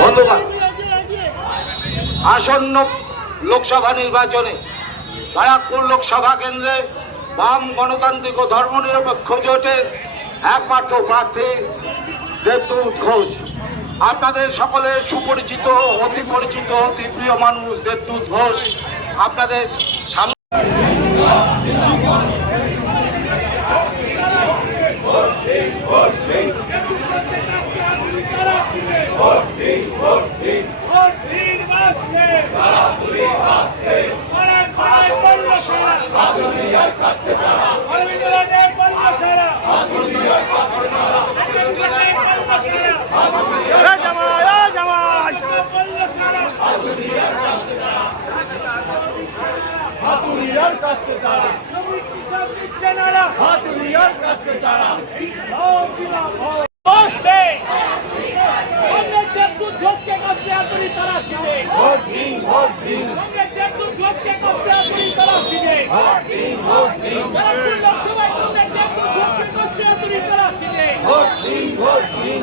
বন্ধুগণ, আসন্ন লোকসভা নির্বাচনে ব্যারাকপুর লোকসভা কেন্দ্রে বাম গণতান্ত্রিক ও ধর্মনিরপেক্ষ জোটের একমাত্র প্রার্থী দেবদূত ঘোষ। আপনাদের সকলের সুপরিচিত, অতি পরিচিত, অতি প্রিয় মানুষ দেবদূত ঘোষ আপনাদের সামনে। হাতুড়িয়ার কাছে তারা হাতুড়িয়ার কাছে তারা ভোট দিন ভোট দিন ভোট দিন ভোট দিন